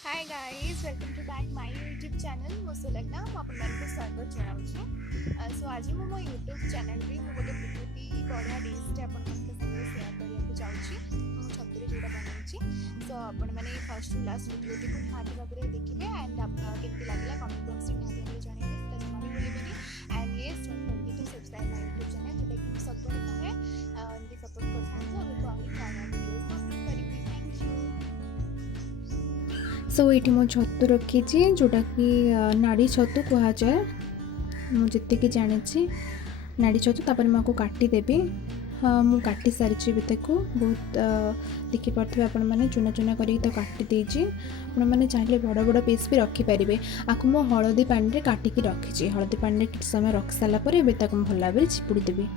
Hi guys welcome to back my YouTube channel मो सुलग्ना आपको स्वागत जनाऊँ सो आज मो यूट्यूब चैनल रे मु गोटे बहुत बढ़िया डिशटे आपंक संगे सेयार करने जाऊँगी मु छतुरे जोटा बनाई सो आपण मैंने फर्स्ट टू लास्ट वीडियो को निहाती भाव में देखिए एंड केमती लगे कमेंट बॉक्स में निहाती भाव जनइबे से जमा भी भूलें एंड ये don't to subscribe my YouTube channel जोटा कि सबुठ तमें एमती सपोर्ट कर आगे करेंगे थैंक यू। सो ये मो छतु रखी जोटा कि नाड़ी छतु कह जाए मुझे जानी नाड़ी छतु तापर मुझे काटिदेवी। हाँ मु काटी सारी बहुत देखिपे आपण मैंने चुना चुना कर काटिदे मैंने चाहिए बड़ बड़ पीस भी रखिपारे। आपको मु हलदी पानी काटिक रखी हलदी पानी किसी समय रखी सारापर भल भाव चिपुड़ी देवी।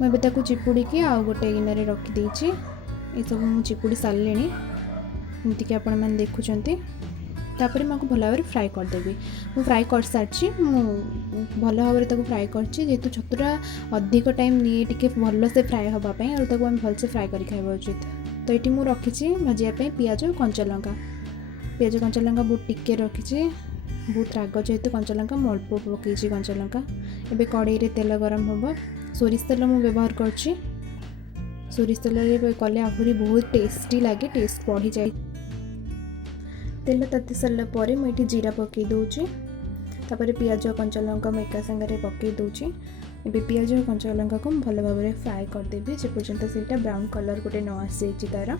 मुझे चिपुड़ी आउ गोटे गिनारे रखिदे ये सब मुझे चिपुड़ी सारे एमतीक आपण मैंने देखुंत तापर मैं भल भाव फ्राए करदेवी। मुझे फ्राए कर सारी भल भाव फ्राए करेतु छतुटा अधिक टाइम नहीं टे भल से फ्राए हाँपाई और भलसे फ्राए कर खावा उचित। तो ये मुझे रखी भाजापी पियाज कंचा लंका बहुत टिके रखी बहुत राग जेहेतु कंचा लंका मु अल्प पकई कंचा लंका। एबे कड़ाई तेल गरम हम सोरिष तेल मु व्यवहार करछि। सोरिष तेल कले आहरी बहुत टेस्टी लगे टेस्ट बढ़ी जाए। तेल ताती सारा पर मुझे जीरा पकई दूची तापर पियाज कंचा लंका मैं एका संगे पकई दूची। एबे पियाज कंचा लंका को भल भाव में फ्राए करदेवी जे पर्यंत से ब्राउन कलर गोटे न आसी तार।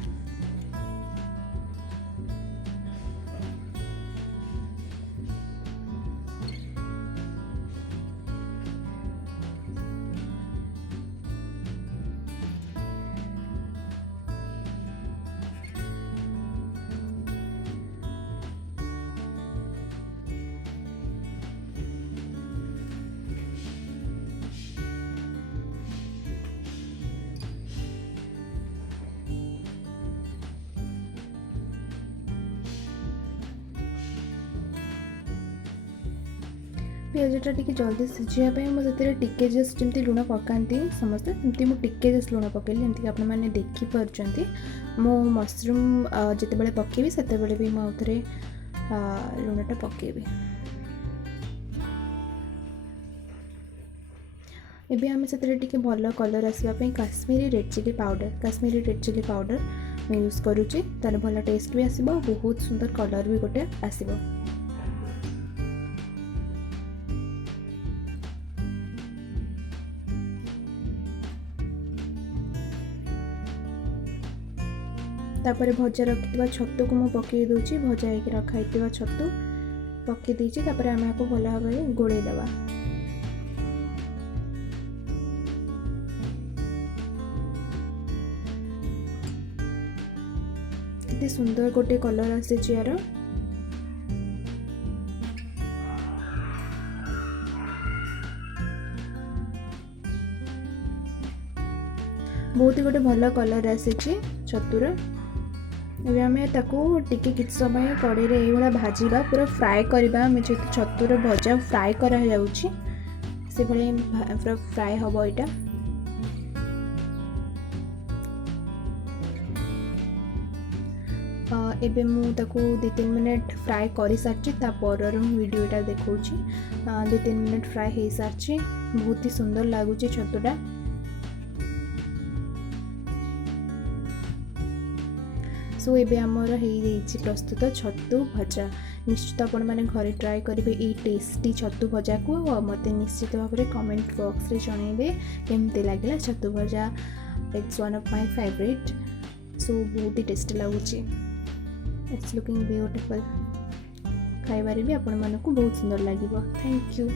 पियाजटा टी जल्दी सीझापी मुझे टिके जस्ट जमी लुण पकाती समस्ते सेमती मुझे टिके जस्ट लुण पकईली जमीक आपने देखिपे मो मशरूम जिते पकेबी से भी मुझे लुणटा पकेबी। एबे आम से भल कलर आसवाई काश्मीरी रेड चिली पाउडर मैं यूज करुच्ची तार भल टेस्ट भी आसो बहुत सुंदर कलर भी गोटे आसो। तापर भजा रखी छतु को मुझे पकई दूची भजा होकर रखाई छतु पकई देती आम आपको भल भाव में गोड़े देवा। कितने सुंदर गोटे कलर आसी यार बहुत ही गोटे भल कलर आसी छतुर। एबे आम टिके किसी समय कड़े ये भाजवा पूरा फ्राए करवा जे छतुर भजा फ्राए करा से पूरा फ्राए हम यहाँ। एबे मु ताको 2-3 मिनट फ्राए कर सारी तापर वीडियोटा देखा 2-3 मिनट फ्राए हो सारी बहुत ही सुंदर लगुच छतुटा। सो एबे आमर हो प्रस्तुत छतु भजा। निश्चित आपण मैंने घरे ट्राए करेंगे ये टेस्टी छतु भजा को मत निश्चित भाव में कमेंट बॉक्स रे जनइबे केमती लगे छतु भजा। It's one of my favourite so बहुत ही टेस्टी लगुच। इट्स लुकिंग ब्यूटीफुल खाइबारे भी आपण मानक बहुत सुंदर लगे। Thank you.